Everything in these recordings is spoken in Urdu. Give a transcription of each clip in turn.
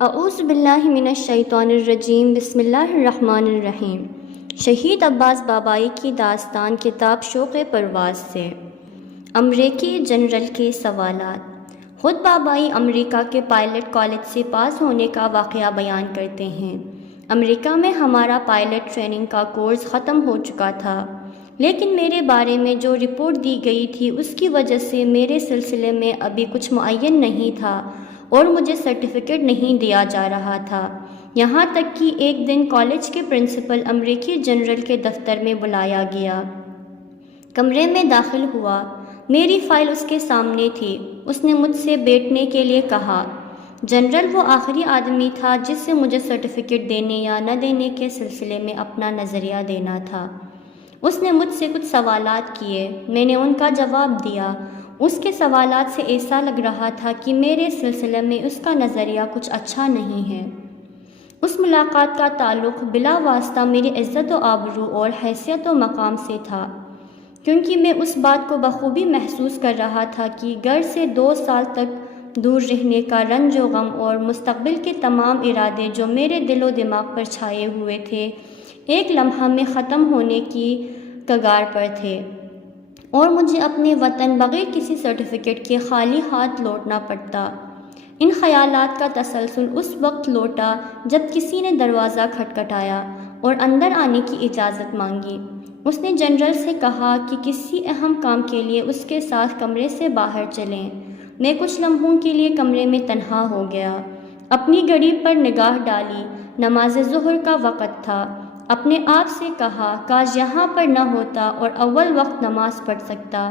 اعوذ باللہ من الشیطان الرجیم، بسم اللہ الرحمن الرحیم۔ شہید عباس بابائی کی داستان کتاب شوق پرواز سے۔ امریکی جنرل کے سوالات۔ خود بابائی امریکہ کے پائلٹ کالج سے پاس ہونے کا واقعہ بیان کرتے ہیں۔ امریکہ میں ہمارا پائلٹ ٹریننگ کا کورس ختم ہو چکا تھا، لیکن میرے بارے میں جو رپورٹ دی گئی تھی اس کی وجہ سے میرے سلسلے میں ابھی کچھ معین نہیں تھا اور مجھے سرٹیفکیٹ نہیں دیا جا رہا تھا، یہاں تک کہ ایک دن کالج کے پرنسپل امریکی جنرل کے دفتر میں بلایا گیا۔ کمرے میں داخل ہوا، میری فائل اس کے سامنے تھی۔ اس نے مجھ سے بیٹھنے کے لیے کہا۔ جنرل وہ آخری آدمی تھا جس سے مجھے سرٹیفکیٹ دینے یا نہ دینے کے سلسلے میں اپنا نظریہ دینا تھا۔ اس نے مجھ سے کچھ سوالات کیے، میں نے ان کا جواب دیا۔ اس کے سوالات سے ایسا لگ رہا تھا کہ میرے سلسلے میں اس کا نظریہ کچھ اچھا نہیں ہے۔ اس ملاقات کا تعلق بلا واسطہ میری عزت و آبرو اور حیثیت و مقام سے تھا، کیونکہ میں اس بات کو بخوبی محسوس کر رہا تھا کہ گھر سے 2 سال تک دور رہنے کا رنج و غم اور مستقبل کے تمام ارادے جو میرے دل و دماغ پر چھائے ہوئے تھے، ایک لمحہ میں ختم ہونے کی کگار پر تھے اور مجھے اپنے وطن بغیر کسی سرٹیفکیٹ کے خالی ہاتھ لوٹنا پڑتا۔ ان خیالات کا تسلسل اس وقت لوٹا جب کسی نے دروازہ کھٹکھٹایا اور اندر آنے کی اجازت مانگی۔ اس نے جنرل سے کہا کہ کسی اہم کام کے لیے اس کے ساتھ کمرے سے باہر چلیں۔ میں کچھ لمحوں کے لیے کمرے میں تنہا ہو گیا، اپنی گھڑی پر نگاہ ڈالی۔ نماز ظہر کا وقت تھا۔ اپنے آپ سے کہا کاش یہاں پر نہ ہوتا اور اول وقت نماز پڑھ سکتا۔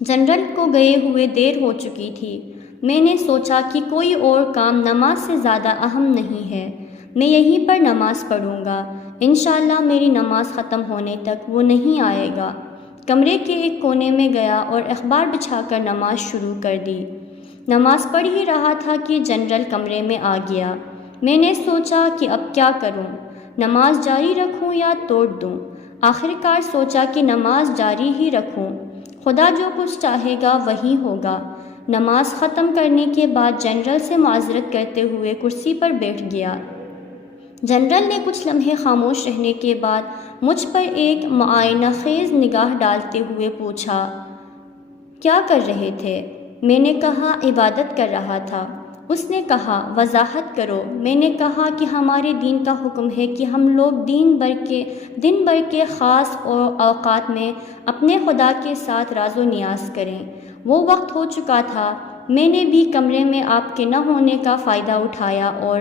جنرل کو گئے ہوئے دیر ہو چکی تھی۔ میں نے سوچا کہ کوئی اور کام نماز سے زیادہ اہم نہیں ہے، میں یہیں پر نماز پڑھوں گا، انشاءاللہ میری نماز ختم ہونے تک وہ نہیں آئے گا۔ کمرے کے ایک کونے میں گیا اور اخبار بچھا کر نماز شروع کر دی۔ نماز پڑھ ہی رہا تھا کہ جنرل کمرے میں آ گیا۔ میں نے سوچا کہ اب کیا کروں، نماز جاری رکھوں یا توڑ دوں؟ آخر کار سوچا کہ نماز جاری ہی رکھوں، خدا جو کچھ چاہے گا وہی ہوگا۔ نماز ختم کرنے کے بعد جنرل سے معذرت کرتے ہوئے کرسی پر بیٹھ گیا۔ جنرل نے کچھ لمحے خاموش رہنے کے بعد مجھ پر ایک معائنہ خیز نگاہ ڈالتے ہوئے پوچھا، کیا کر رہے تھے؟ میں نے کہا عبادت کر رہا تھا۔ اس نے کہا وضاحت کرو۔ میں نے کہا کہ ہمارے دین کا حکم ہے کہ ہم لوگ دن بھر کے خاص اوقات میں اپنے خدا کے ساتھ راز و نیاز کریں۔ وہ وقت ہو چکا تھا۔ میں نے بھی کمرے میں آپ کے نہ ہونے کا فائدہ اٹھایا اور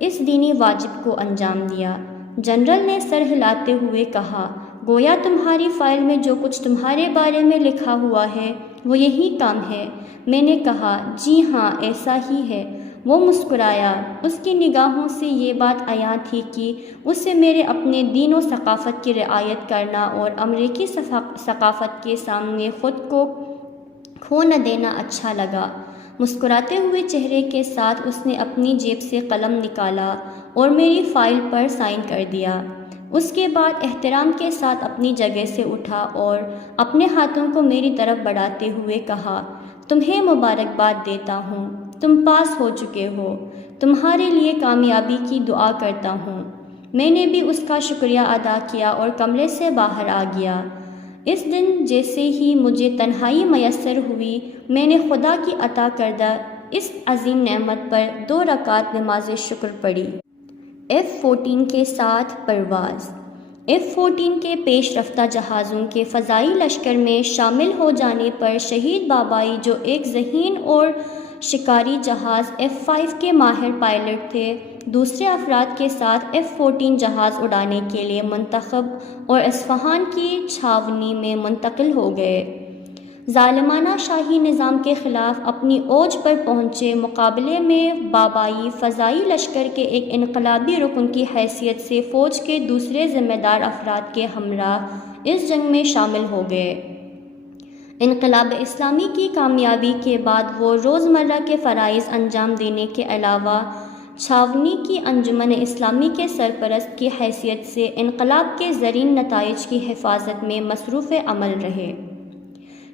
اس دینی واجب کو انجام دیا۔ جنرل نے سر ہلاتے ہوئے کہا، گویا تمہاری فائل میں جو کچھ تمہارے بارے میں لکھا ہوا ہے وہ یہی کام ہے؟ میں نے کہا جی ہاں ایسا ہی ہے۔ وہ مسکرایا۔ اس کی نگاہوں سے یہ بات عیاں تھی کہ اسے میرے اپنے دین و ثقافت کی رعایت کرنا اور امریکی ثقافت کے سامنے خود کو کھو نہ دینا اچھا لگا۔ مسکراتے ہوئے چہرے کے ساتھ اس نے اپنی جیب سے قلم نکالا اور میری فائل پر سائن کر دیا۔ اس کے بعد احترام کے ساتھ اپنی جگہ سے اٹھا اور اپنے ہاتھوں کو میری طرف بڑھاتے ہوئے کہا، تمہیں مبارکباد دیتا ہوں، تم پاس ہو چکے ہو، تمہارے لیے کامیابی کی دعا کرتا ہوں۔ میں نے بھی اس کا شکریہ ادا کیا اور کمرے سے باہر آ گیا۔ اس دن جیسے ہی مجھے تنہائی میسر ہوئی، میں نے خدا کی عطا کردہ اس عظیم نعمت پر 2 رکعت نماز شکر پڑھی۔ F-14 کے ساتھ پرواز۔ F-14 کے پیش رفتہ جہازوں کے فضائی لشکر میں شامل ہو جانے پر شہید بابائی، جو ایک ذہین اور شکاری جہاز F-5 کے ماہر پائلٹ تھے، دوسرے افراد کے ساتھ F-14 جہاز اڑانے کے لیے منتخب اور اصفہان کی چھاونی میں منتقل ہو گئے۔ ظالمانہ شاہی نظام کے خلاف اپنی اوج پر پہنچے مقابلے میں بابائی فضائی لشکر کے ایک انقلابی رکن کی حیثیت سے فوج کے دوسرے ذمہ دار افراد کے ہمراہ اس جنگ میں شامل ہو گئے۔ انقلاب اسلامی کی کامیابی کے بعد وہ روزمرہ کے فرائض انجام دینے کے علاوہ چھاونی کی انجمن اسلامی کے سرپرست کی حیثیت سے انقلاب کے زرعی نتائج کی حفاظت میں مصروف عمل رہے۔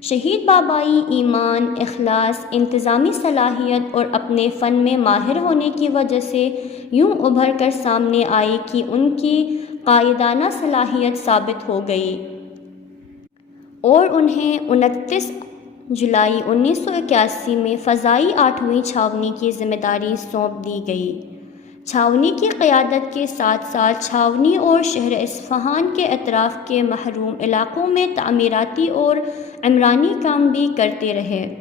شہید بابائی ایمان، اخلاص، انتظامی صلاحیت اور اپنے فن میں ماہر ہونے کی وجہ سے یوں ابھر کر سامنے آئی کہ ان کی قائدانہ صلاحیت ثابت ہو گئی اور انہیں 29 جولائی 1981 میں فضائی 8ویں چھاؤنی کی ذمہ داری سونپ دی گئی۔ چھاؤنی کی قیادت کے ساتھ ساتھ چھاؤنی اور شہر اصفہان کے اطراف کے محروم علاقوں میں تعمیراتی اور عمرانی کام بھی کرتے رہے۔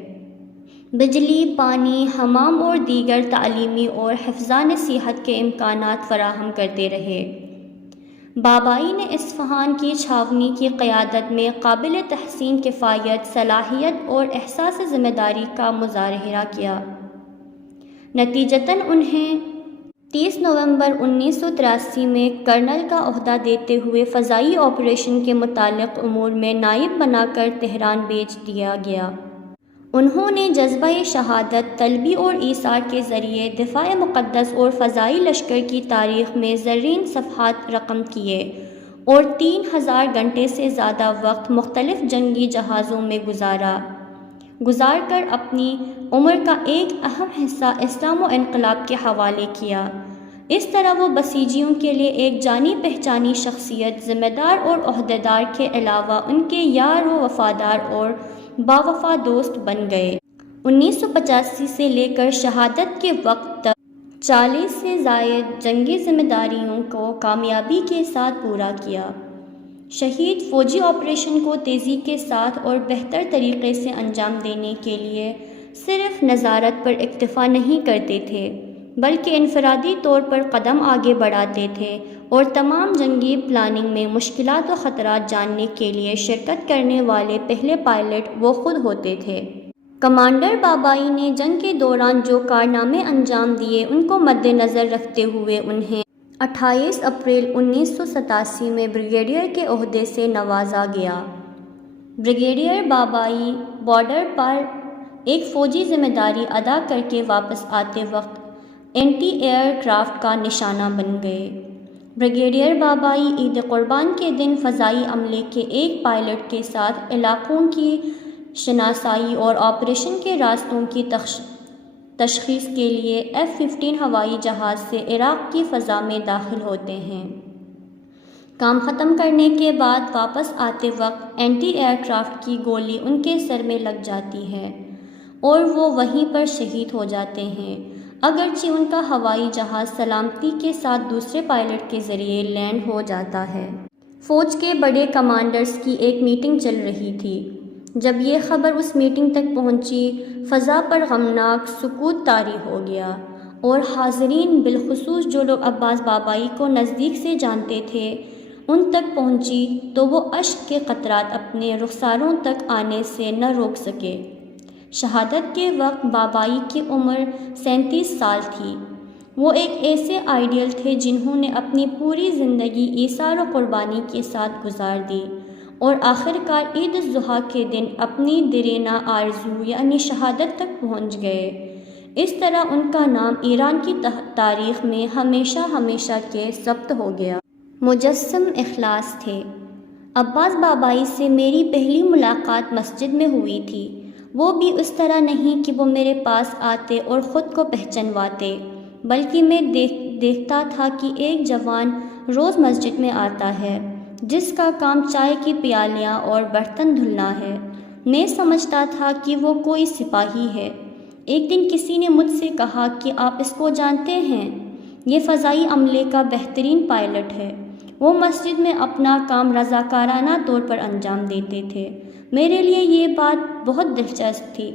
بجلی، پانی، حمام اور دیگر تعلیمی اور حفظانِ صحت کے امکانات فراہم کرتے رہے۔ بابائی نے اصفہان کی چھاؤنی کی قیادت میں قابل تحسین کفایت، صلاحیت اور احساس ذمہ داری کا مظاہرہ کیا۔ نتیجتاً انہیں 30 نومبر 1983 میں کرنل کا عہدہ دیتے ہوئے فضائی آپریشن کے متعلق امور میں نائب بنا کر تہران بھیج دیا گیا۔ انہوں نے جذبہ شہادت طلبی اور ایثار کے ذریعے دفاع مقدس اور فضائی لشکر کی تاریخ میں زرین صفحات رقم کیے اور 3000 گھنٹے سے زیادہ وقت مختلف جنگی جہازوں میں گزار کر اپنی عمر کا ایک اہم حصہ اسلام و انقلاب کے حوالے کیا۔ اس طرح وہ بسیجیوں کے لیے ایک جانی پہچانی شخصیت، ذمہ دار اور عہدیدار کے علاوہ ان کے یار و وفادار اور باوفا دوست بن گئے۔ 1985 سے لے کر شہادت کے وقت تک 40 سے زائد جنگی ذمہ داریوں کو کامیابی کے ساتھ پورا کیا۔ شہید فوجی آپریشن کو تیزی کے ساتھ اور بہتر طریقے سے انجام دینے کے لیے صرف نظارت پر اکتفا نہیں کرتے تھے بلکہ انفرادی طور پر قدم آگے بڑھاتے تھے اور تمام جنگی پلاننگ میں مشکلات و خطرات جاننے کے لیے شرکت کرنے والے پہلے پائلٹ وہ خود ہوتے تھے۔ کمانڈر بابائی نے جنگ کے دوران جو کارنامے انجام دیے ان کو مد نظر رکھتے ہوئے انہیں 28 اپریل 1987 میں بریگیڈیئر کے عہدے سے نوازا گیا۔ بریگیڈیئر بابائی بارڈر پر ایک فوجی ذمہ داری ادا کر کے واپس آتے وقت اینٹی ایئر کرافٹ کا نشانہ بن گئے۔ بریگیڈیئر بابائی عید قربان کے دن فضائی عملے کے ایک پائلٹ کے ساتھ علاقوں کی شناسائی اور آپریشن کے راستوں کی تشخیص کے لیے F-15 ہوائی جہاز سے عراق کی فضا میں داخل ہوتے ہیں۔ کام ختم کرنے کے بعد واپس آتے وقت اینٹی ایئر کرافٹ کی گولی ان کے سر میں لگ جاتی ہے اور وہ وہیں پر شہید ہو جاتے ہیں، اگرچہ ان کا ہوائی جہاز سلامتی کے ساتھ دوسرے پائلٹ کے ذریعے لینڈ ہو جاتا ہے۔ فوج کے بڑے کمانڈرز کی ایک میٹنگ چل رہی تھی۔ جب یہ خبر اس میٹنگ تک پہنچی، فضا پر غمناک سکوت طاری ہو گیا اور حاضرین، بالخصوص جو لوگ عباس بابائی کو نزدیک سے جانتے تھے، ان تک پہنچی تو وہ اشک کے قطرات اپنے رخساروں تک آنے سے نہ روک سکے۔ شہادت کے وقت بابائی کی عمر 37 سال تھی۔ وہ ایک ایسے آئیڈیل تھے جنہوں نے اپنی پوری زندگی ایثار و قربانی کے ساتھ گزار دی اور آخرکار عید الاضحیٰ کے دن اپنی دیرینہ آرزو یعنی شہادت تک پہنچ گئے۔ اس طرح ان کا نام ایران کی تاریخ میں ہمیشہ ہمیشہ کے ثبت ہو گیا۔ مجسم اخلاص تھے۔ عباس بابائی سے میری پہلی ملاقات مسجد میں ہوئی تھی، وہ بھی اس طرح نہیں کہ وہ میرے پاس آتے اور خود کو پہچنواتے، بلکہ میں دیکھتا تھا کہ ایک جوان روز مسجد میں آتا ہے جس کا کام چائے کی پیالیاں اور برتن دھلنا ہے۔ میں سمجھتا تھا کہ وہ کوئی سپاہی ہے۔ ایک دن کسی نے مجھ سے کہا کہ آپ اس کو جانتے ہیں، یہ فضائی عملے کا بہترین پائلٹ ہے۔ وہ مسجد میں اپنا کام رضاکارانہ طور پر انجام دیتے تھے۔ میرے لیے یہ بات بہت دلچسپ تھی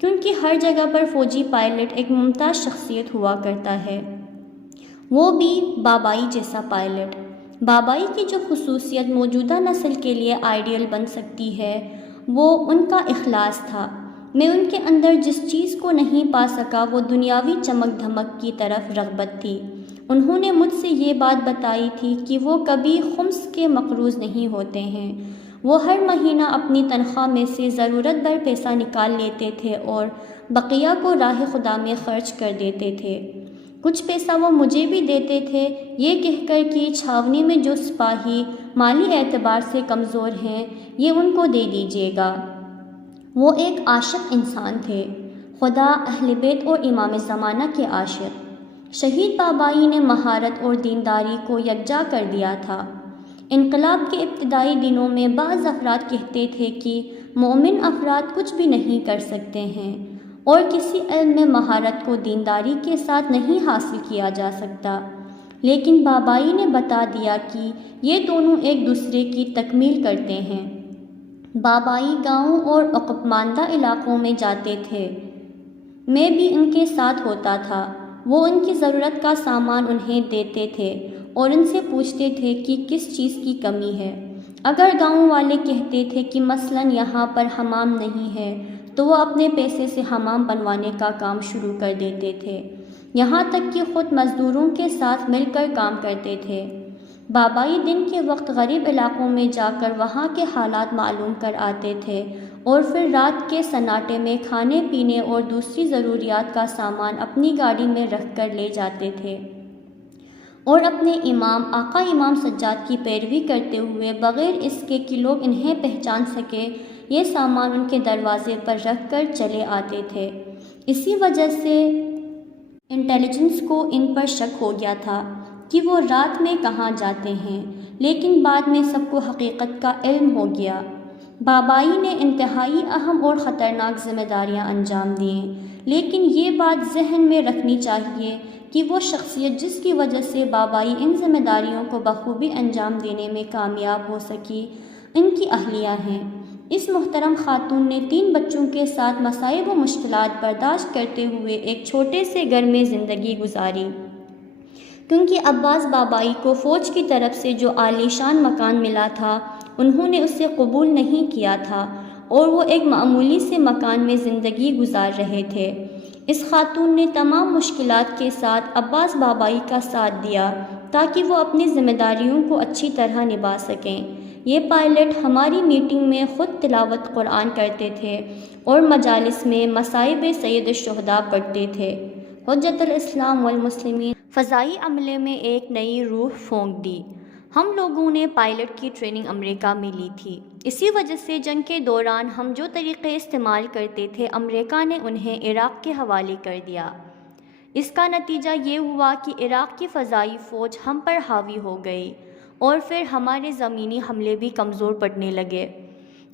کیونکہ ہر جگہ پر فوجی پائلٹ ایک ممتاز شخصیت ہوا کرتا ہے، وہ بھی بابائی جیسا پائلٹ۔ بابائی کی جو خصوصیت موجودہ نسل کے لیے آئیڈیل بن سکتی ہے وہ ان کا اخلاص تھا۔ میں ان کے اندر جس چیز کو نہیں پا سکا وہ دنیاوی چمک دھمک کی طرف رغبت تھی۔ انہوں نے مجھ سے یہ بات بتائی تھی کہ وہ کبھی خمس کے مقروض نہیں ہوتے ہیں۔ وہ ہر مہینہ اپنی تنخواہ میں سے ضرورت بھر پیسہ نکال لیتے تھے اور بقیہ کو راہ خدا میں خرچ کر دیتے تھے۔ کچھ پیسہ وہ مجھے بھی دیتے تھے، یہ کہہ کر کہ چھاونی میں جو سپاہی مالی اعتبار سے کمزور ہیں، یہ ان کو دے دیجیے گا۔ وہ ایک عاشق انسان تھے، خدا، اہل بیت اور امام زمانہ کے عاشق۔ شہید بابائی نے مہارت اور دینداری کو یکجا کر دیا تھا۔ انقلاب کے ابتدائی دنوں میں بعض افراد کہتے تھے کہ مومن افراد کچھ بھی نہیں کر سکتے ہیں اور کسی علم میں مہارت کو دینداری کے ساتھ نہیں حاصل کیا جا سکتا، لیکن بابائی نے بتا دیا کہ یہ دونوں ایک دوسرے کی تکمیل کرتے ہیں۔ بابائی گاؤں اور عقبماندہ علاقوں میں جاتے تھے، میں بھی ان کے ساتھ ہوتا تھا۔ وہ ان کی ضرورت کا سامان انہیں دیتے تھے اور ان سے پوچھتے تھے کہ کس چیز کی کمی ہے۔ اگر گاؤں والے کہتے تھے کہ مثلاً یہاں پر حمام نہیں ہے تو وہ اپنے پیسے سے حمام بنوانے کا کام شروع کر دیتے تھے، یہاں تک کہ خود مزدوروں کے ساتھ مل کر کام کرتے تھے۔ بابائی دن کے وقت غریب علاقوں میں جا کر وہاں کے حالات معلوم کر آتے تھے اور پھر رات کے سناٹے میں کھانے پینے اور دوسری ضروریات کا سامان اپنی گاڑی میں رکھ کر لے جاتے تھے اور اپنے امام آقا امام سجاد کی پیروی کرتے ہوئے بغیر اس کے کہ لوگ انہیں پہچان سکے یہ سامان ان کے دروازے پر رکھ کر چلے آتے تھے۔ اسی وجہ سے انٹیلیجنس کو ان پر شک ہو گیا تھا کہ وہ رات میں کہاں جاتے ہیں، لیکن بعد میں سب کو حقیقت کا علم ہو گیا۔ بابائی نے انتہائی اہم اور خطرناک ذمہ داریاں انجام دیں، لیکن یہ بات ذہن میں رکھنی چاہیے کہ وہ شخصیت جس کی وجہ سے بابائی ان ذمہ داریوں کو بخوبی انجام دینے میں کامیاب ہو سکی، ان کی اہلیہ ہیں۔ اس محترم خاتون نے 3 بچوں کے ساتھ مصائب و مشکلات برداشت کرتے ہوئے ایک چھوٹے سے گھر میں زندگی گزاری، کیونکہ عباس بابائی کو فوج کی طرف سے جو عالی شان مکان ملا تھا انہوں نے اسے قبول نہیں کیا تھا اور وہ ایک معمولی سے مکان میں زندگی گزار رہے تھے۔ اس خاتون نے تمام مشکلات کے ساتھ عباس بابائی کا ساتھ دیا تاکہ وہ اپنی ذمہ داریوں کو اچھی طرح نبھا سکیں۔ یہ پائلٹ ہماری میٹنگ میں خود تلاوت قرآن کرتے تھے اور مجالس میں مصائب سید الشہداء پڑھتے تھے۔ حجت الاسلام والمسلمین فضائی عملے میں ایک نئی روح پھونک دی۔ ہم لوگوں نے پائلٹ کی ٹریننگ امریکہ میں لی تھی، اسی وجہ سے جنگ کے دوران ہم جو طریقے استعمال کرتے تھے امریکہ نے انہیں عراق کے حوالے کر دیا۔ اس کا نتیجہ یہ ہوا کہ عراق کی فضائی فوج ہم پر حاوی ہو گئی اور پھر ہمارے زمینی حملے بھی کمزور پڑنے لگے،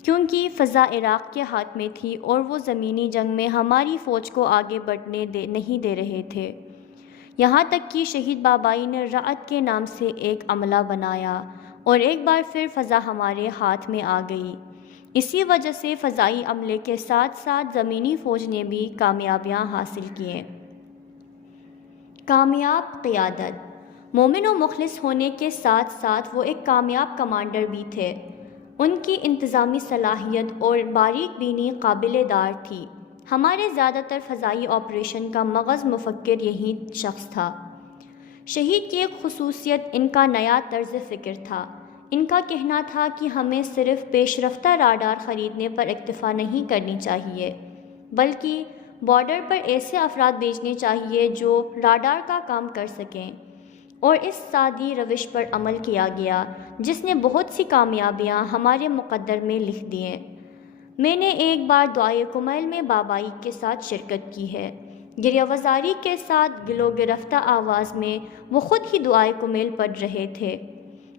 کیونکہ فضا عراق کے ہاتھ میں تھی اور وہ زمینی جنگ میں ہماری فوج کو آگے بڑھنے نہیں دے رہے تھے۔ یہاں تک کہ شہید بابائی نے رعد کے نام سے ایک عملہ بنایا اور ایک بار پھر فضا ہمارے ہاتھ میں آ گئی۔ اسی وجہ سے فضائی عملے کے ساتھ ساتھ زمینی فوج نے بھی کامیابیاں حاصل کیں۔ کامیاب قیادت۔ مومن و مخلص ہونے کے ساتھ ساتھ وہ ایک کامیاب کمانڈر بھی تھے۔ ان کی انتظامی صلاحیت اور باریک بینی قابل دار تھی۔ ہمارے زیادہ تر فضائی آپریشن کا مغز مفکر یہی شخص تھا۔ شہید کی ایک خصوصیت ان کا نیا طرز فکر تھا۔ ان کا کہنا تھا کہ ہمیں صرف پیش رفتہ راڈار خریدنے پر اکتفا نہیں کرنی چاہیے، بلکہ بارڈر پر ایسے افراد بھیجنے چاہیے جو راڈار کا کام کر سکیں، اور اس سادی روش پر عمل کیا گیا جس نے بہت سی کامیابیاں ہمارے مقدر میں لکھ دیں۔ میں نے ایک بار دعائے کمیل میں بابائی کے ساتھ شرکت کی ہے۔ گریہ وزاری کے ساتھ گلو گرفتہ آواز میں وہ خود ہی دعائے کمیل پڑھ رہے تھے۔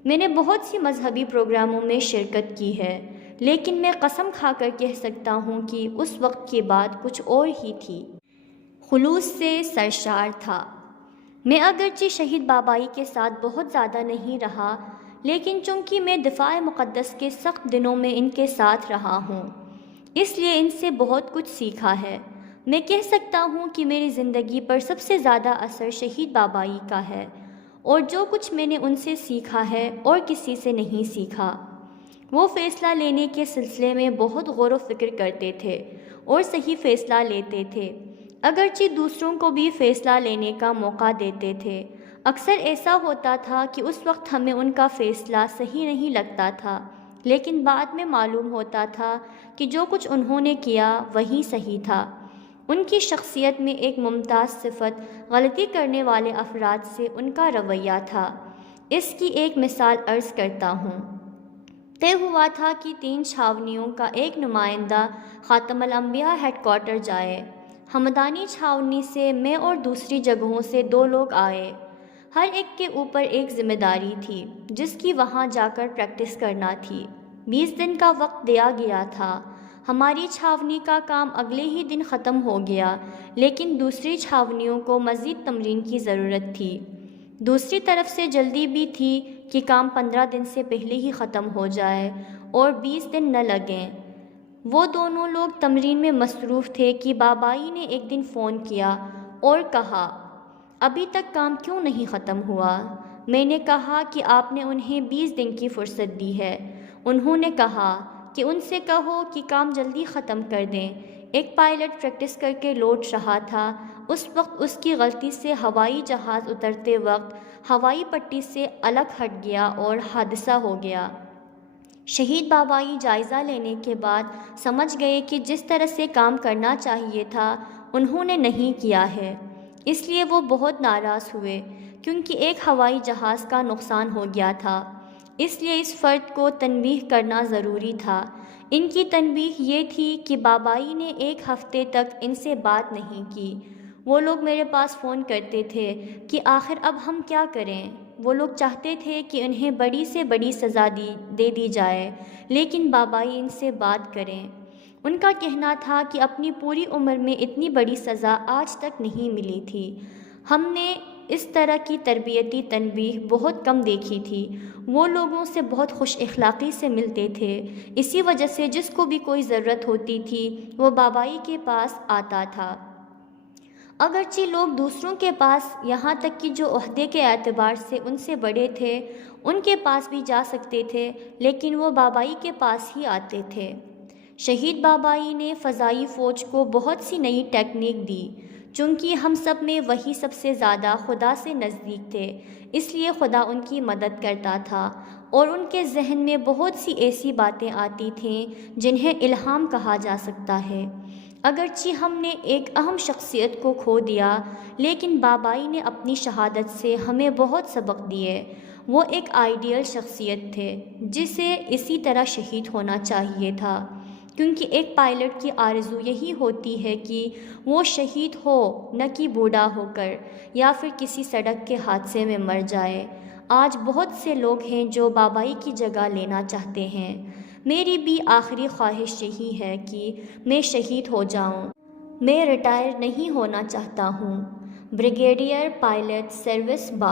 میں نے بہت سی مذہبی پروگراموں میں شرکت کی ہے، لیکن میں قسم کھا کر کہہ سکتا ہوں کہ اس وقت کی بات کچھ اور ہی تھی۔ خلوص سے سرشار تھا۔ میں اگرچہ شہید بابائی کے ساتھ بہت زیادہ نہیں رہا، لیکن چونکہ میں دفاع مقدس کے سخت دنوں میں ان کے ساتھ رہا ہوں، اس لیے ان سے بہت کچھ سیکھا ہے۔ میں کہہ سکتا ہوں کہ میری زندگی پر سب سے زیادہ اثر شہید بابائی کا ہے، اور جو کچھ میں نے ان سے سیکھا ہے اور کسی سے نہیں سیکھا۔ وہ فیصلہ لینے کے سلسلے میں بہت غور و فکر کرتے تھے اور صحیح فیصلہ لیتے تھے، اگرچہ دوسروں کو بھی فیصلہ لینے کا موقع دیتے تھے۔ اکثر ایسا ہوتا تھا کہ اس وقت ہمیں ان کا فیصلہ صحیح نہیں لگتا تھا، لیکن بعد میں معلوم ہوتا تھا کہ جو کچھ انہوں نے کیا وہی صحیح تھا۔ ان کی شخصیت میں ایک ممتاز صفت غلطی کرنے والے افراد سے ان کا رویہ تھا۔ اس کی ایک مثال عرض کرتا ہوں۔ طے ہوا تھا کہ 3 چھاونیوں کا ایک نمائندہ خاتم الانبیاء ہیڈ کوارٹر جائے۔ ہمدانی چھاونی سے میں اور دوسری جگہوں سے 2 لوگ آئے۔ ہر ایک کے اوپر ایک ذمہ داری تھی جس کی وہاں جا کر پریکٹس کرنا تھی۔ 20 دن کا وقت دیا گیا تھا۔ ہماری چھاونی کا کام اگلے ہی دن ختم ہو گیا، لیکن دوسری چھاونیوں کو مزید تمرین کی ضرورت تھی۔ دوسری طرف سے جلدی بھی تھی کہ کام 15 دن سے پہلے ہی ختم ہو جائے اور 20 دن نہ لگیں۔ وہ دونوں لوگ تمرین میں مصروف تھے کہ بابائی نے ایک دن فون کیا اور کہا، ابھی تک کام کیوں نہیں ختم ہوا؟ میں نے کہا کہ آپ نے انہیں 20 دن کی فرصت دی ہے۔ انہوں نے کہا کہ ان سے کہو کہ کام جلدی ختم کر دیں۔ ایک پائلٹ پریکٹس کر کے لوٹ رہا تھا۔ اس وقت اس کی غلطی سے ہوائی جہاز اترتے وقت ہوائی پٹی سے الگ ہٹ گیا اور حادثہ ہو گیا۔ شہید بابائی جائزہ لینے کے بعد سمجھ گئے کہ جس طرح سے کام کرنا چاہیے تھا انہوں نے نہیں کیا ہے۔ اس لیے وہ بہت ناراض ہوئے کیونکہ ایک ہوائی جہاز کا نقصان ہو گیا تھا۔ اس لیے اس فرد کو تنبیہ کرنا ضروری تھا۔ ان کی تنبیہ یہ تھی کہ بابائی نے 1 ہفتے تک ان سے بات نہیں کی۔ وہ لوگ میرے پاس فون کرتے تھے کہ آخر اب ہم کیا کریں؟ وہ لوگ چاہتے تھے کہ انہیں بڑی سے بڑی سزا دے دی جائے، لیکن بابائی ان سے بات کریں۔ ان کا کہنا تھا کہ اپنی پوری عمر میں اتنی بڑی سزا آج تک نہیں ملی تھی۔ ہم نے اس طرح کی تربیتی تنبیہ بہت کم دیکھی تھی۔ وہ لوگوں سے بہت خوش اخلاقی سے ملتے تھے، اسی وجہ سے جس کو بھی کوئی ضرورت ہوتی تھی وہ بابائی کے پاس آتا تھا۔ اگرچہ لوگ دوسروں کے پاس، یہاں تک کہ جو عہدے کے اعتبار سے ان سے بڑے تھے، ان کے پاس بھی جا سکتے تھے، لیکن وہ بابائی کے پاس ہی آتے تھے۔ شہید بابائی نے فضائی فوج کو بہت سی نئی ٹیکنیک دی۔ چونکہ ہم سب میں وہی سب سے زیادہ خدا سے نزدیک تھے، اس لیے خدا ان کی مدد کرتا تھا اور ان کے ذہن میں بہت سی ایسی باتیں آتی تھیں جنہیں الہام کہا جا سکتا ہے۔ اگرچہ ہم نے ایک اہم شخصیت کو کھو دیا، لیکن بابائی نے اپنی شہادت سے ہمیں بہت سبق دیے۔ وہ ایک آئیڈیل شخصیت تھے جسے اسی طرح شہید ہونا چاہیے تھا، کیونکہ ایک پائلٹ کی آرزو یہی ہوتی ہے کہ وہ شہید ہو، نہ کہ بوڑھا ہو کر یا پھر کسی سڑک کے حادثے میں مر جائے۔ آج بہت سے لوگ ہیں جو بابائی کی جگہ لینا چاہتے ہیں۔ میری بھی آخری خواہش یہی ہے کہ میں شہید ہو جاؤں۔ میں ریٹائر نہیں ہونا چاہتا ہوں۔ Brigadier pilot service